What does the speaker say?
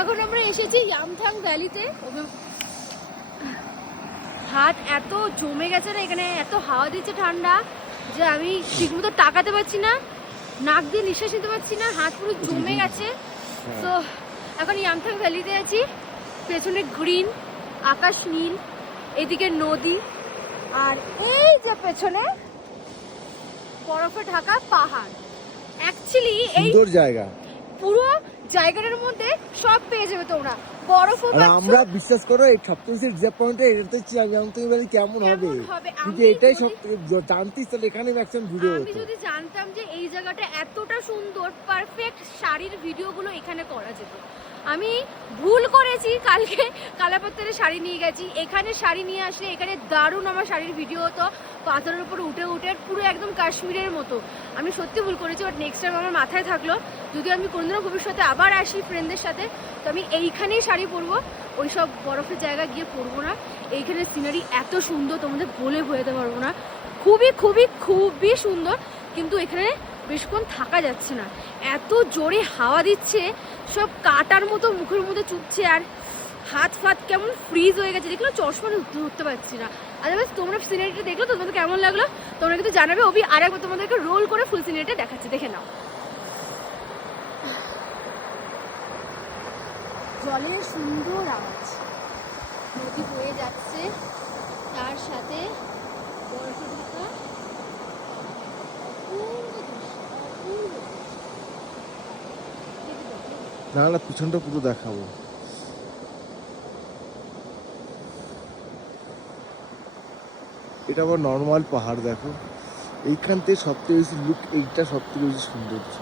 এখন আমরা এসেছি ইয়ামথাং ভ্যালিতে। হাত এত জমে গেছে না, এখানে এত হাওয়া দিচ্ছে ঠান্ডা যে আমি ঠিকমতো তাকাতে পারছি না, নাক দিয়ে নিঃশ্বাস নিতে পারছি না, হাত পুরো জমে গেছে। তো এখন ইয়ামথাং ভ্যালিতে আছি। পেছনে গ্রিন, আকাশ নীল, এদিকে নদী, আর এই যে পেছনে বরফে ঢাকা পাহাড়। অ্যাকচুয়ালি এই সুন্দর জায়গা, পুরো জায়গাটার মধ্যে সব পেয়ে যাবে তোমরা। বরফও আর আমরা বিশ্বাস করো এই সপ্তশী রিজার্ভ পয়েন্টে এটাতে ইয়ামথাং ভ্যালি কেমন হবে, কিন্তু এটাই সব জানতিস তাহলে এখানে ম্যাক্সিমাম ভিডিও হতো। আমি যদি জানতাম যে এই জায়গাটা এতটা সুন্দর, পারফেক্ট শাড়ির ভিডিওগুলো এখানে করা যেত। আমি ভুল করেছি, কালকে কালাপাত্তারে শাড়ি নিয়ে গেছি, এখানে শাড়ি নিয়ে আসলে এখানে দারুণ আমার শাড়ির ভিডিও হতো, পাথরের উপর উঠে উঠে পুরো একদম কাশ্মীরের মতো। আমি সত্যি ভুল করেছি, বাট নেক্সট টাইম আমার মাথায় থাকলো যদি আমি কোনোদিনও ভবিষ্যতে আবার আসি ফ্রেন্ডদের সাথে, তো আমি এইখানেই শাড়ি পরবো, ওই সব বরফের জায়গা গিয়ে পরবো না। এইখানে সিনারি এত সুন্দর তোমাদের বলে বোঝাতে পারবো না, খুবই খুবই খুবই সুন্দর। কিন্তু এখানে বেশিক্ষণ থাকা যাচ্ছে না, এত জোরে হাওয়া দিচ্ছে, সব কাটার মতো মুখের মধ্যে চুপছে, আর হাত ফাত কেমন ফ্রিজ হয়ে গেছে, দেখলো চশমা ধরতে পারছি না। আদারওয়াইজ তোমরা সিনারিটা দেখলো, তোমাদের কেমন লাগলো তোমরা কিন্তু জানাবে। অভি আরেকবার তোমাদেরকে রোল করে ফুল সিনারিটা দেখাচ্ছি, দেখে নাও। জলের সুন্দর আওয়াজ, নদী বয়ে যাচ্ছে, তার সাথে বরফে ঢাকা না না পিছনটা পুরো দেখাবো। এটা আবার নর্মাল পাহাড়, দেখো এইখান থেকে সবথেকে বেশি লুক, এইটা সবথেকে বেশি সৌন্দর্য।